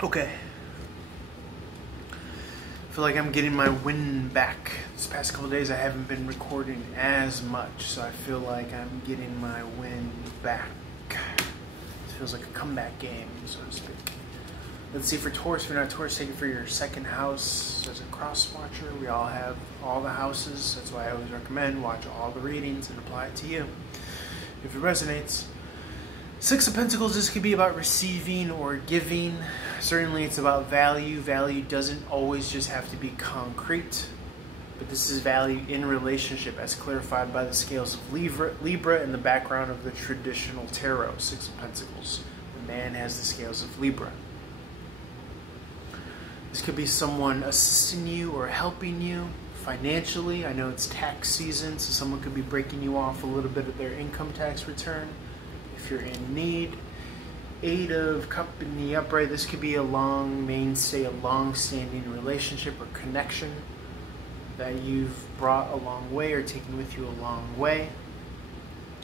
Okay. I feel like I'm getting my wind back. This past couple days I haven't been recording as much, so I feel like I'm getting my wind back. This feels like a comeback game, so to speak. Let's see, for Taurus, if you're not Taurus, take it for your second house as a cross watcher. We all have all the houses. That's why I always recommend watch all the readings and apply it to you if it resonates. Six of Pentacles, this could be about receiving or giving. Certainly it's about value. Value doesn't always just have to be concrete, but this is value in relationship as clarified by the scales of Libra in the background of the traditional tarot. Six of Pentacles. The man has the scales of Libra. This could be someone assisting you or helping you financially. I know it's tax season, so someone could be breaking you off a little bit of their income tax return if you're in need. Eight of Cup in the upright. This could be a mainstay, a long-standing relationship or connection that you've brought a long way or taken with you a long way.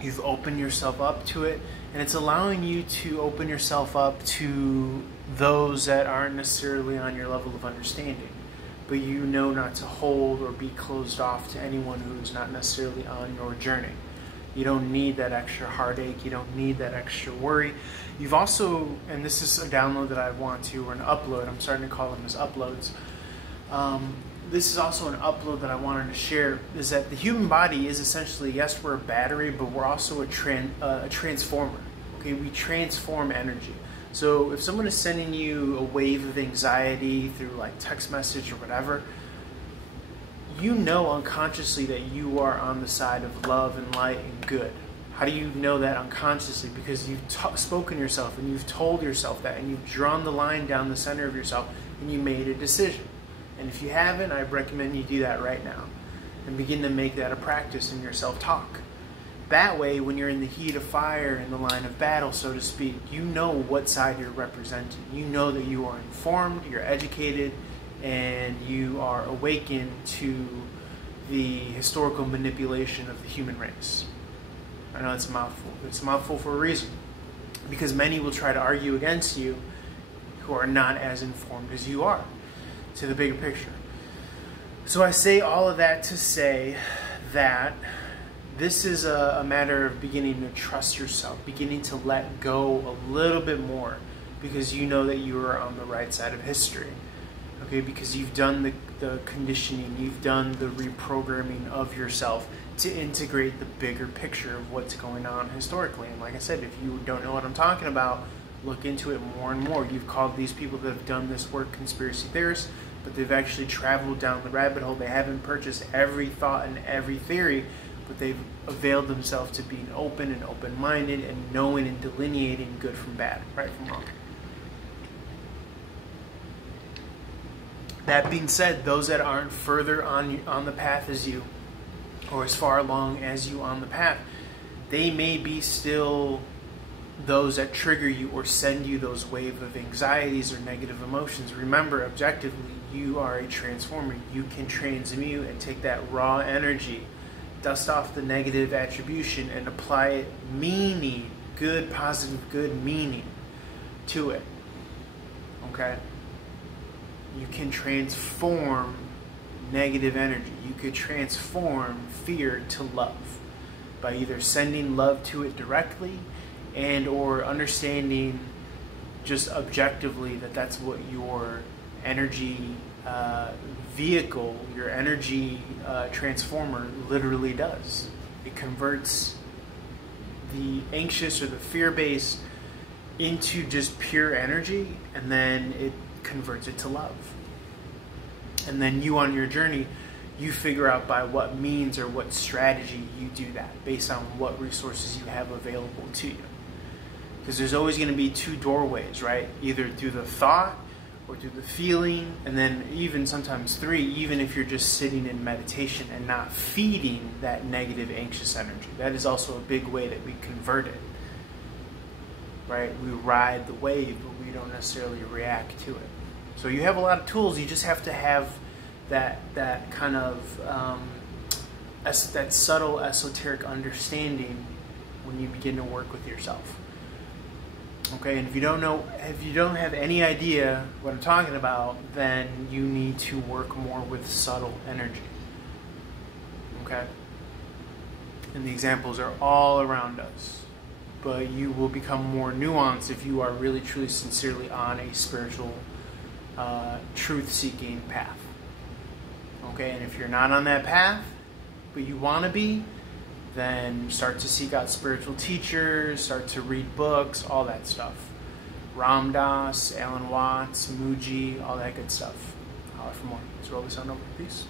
You've opened yourself up to it, and it's allowing you to open yourself up to those that aren't necessarily on your level of understanding, but you know not to hold or be closed off to anyone who's not necessarily on your journey. You don't need that extra heartache. You don't need that extra worry. You've also, and this is a download that I want to, or an upload, I'm starting to call them as uploads. This is also an upload that I wanted to share, is that the human body is essentially, yes, we're a battery, but we're also a transformer. Okay, we transform energy. So if someone is sending you a wave of anxiety through like text message or whatever, you know unconsciously that you are on the side of love and light and good. How do you know that unconsciously? Because you've spoken yourself and you've told yourself that, and you've drawn the line down the center of yourself and you made a decision. And if you haven't, I recommend you do that right now and begin to make that a practice in your self-talk. That way, when you're in the heat of fire, in the line of battle, so to speak, you know what side you're representing. You know that you are informed, you're educated, and you are awakened to the historical manipulation of the human race. I know it's a mouthful. It's a mouthful for a reason. Because many will try to argue against you who are not as informed as you are to the bigger picture. So I say all of that to say that this is a matter of beginning to trust yourself, beginning to let go a little bit more, because you know that you are on the right side of history. Okay, because you've done the conditioning, you've done the reprogramming of yourself to integrate the bigger picture of what's going on historically. And like I said, if you don't know what I'm talking about, look into it more and more. You've called these people that have done this work conspiracy theorists, but they've actually traveled down the rabbit hole. They haven't purchased every thought and every theory, but they've availed themselves to being open and open-minded and knowing and delineating good from bad, right from wrong. That being said, those that aren't further on the path as you, or as far along as you on the path, they may be still those that trigger you or send you those wave of anxieties or negative emotions. Remember, objectively, you are a transformer. You can transmute and take that raw energy, dust off the negative attribution, and apply it meaning, good, positive, good meaning to it. Okay? You can transform negative energy. You could transform fear to love by either sending love to it directly and or understanding just objectively that that's what your energy vehicle, your energy transformer literally does. It converts the anxious or the fear base into just pure energy, and then it converts it to love. And then you on your journey, you figure out by what means or what strategy you do that based on what resources you have available to you. Because there's always going to be two doorways, right? Either through the thought or through the feeling, and then even sometimes three, even if you're just sitting in meditation and not feeding that negative, anxious energy. That is also a big way that we convert it, right? We ride the wave, but we don't necessarily react to it. So you have a lot of tools. You just have to have that kind of that subtle esoteric understanding when you begin to work with yourself. Okay, and if you don't have any idea what I'm talking about, then you need to work more with subtle energy. Okay? And the examples are all around us. But you will become more nuanced if you are really, truly, sincerely on a spiritual, truth-seeking path. Okay, and if you're not on that path, but you want to be, then start to seek out spiritual teachers, start to read books, all that stuff. Ram Dass, Alan Watts, Mooji, all that good stuff. Holler for more. Let's roll this on over. Peace.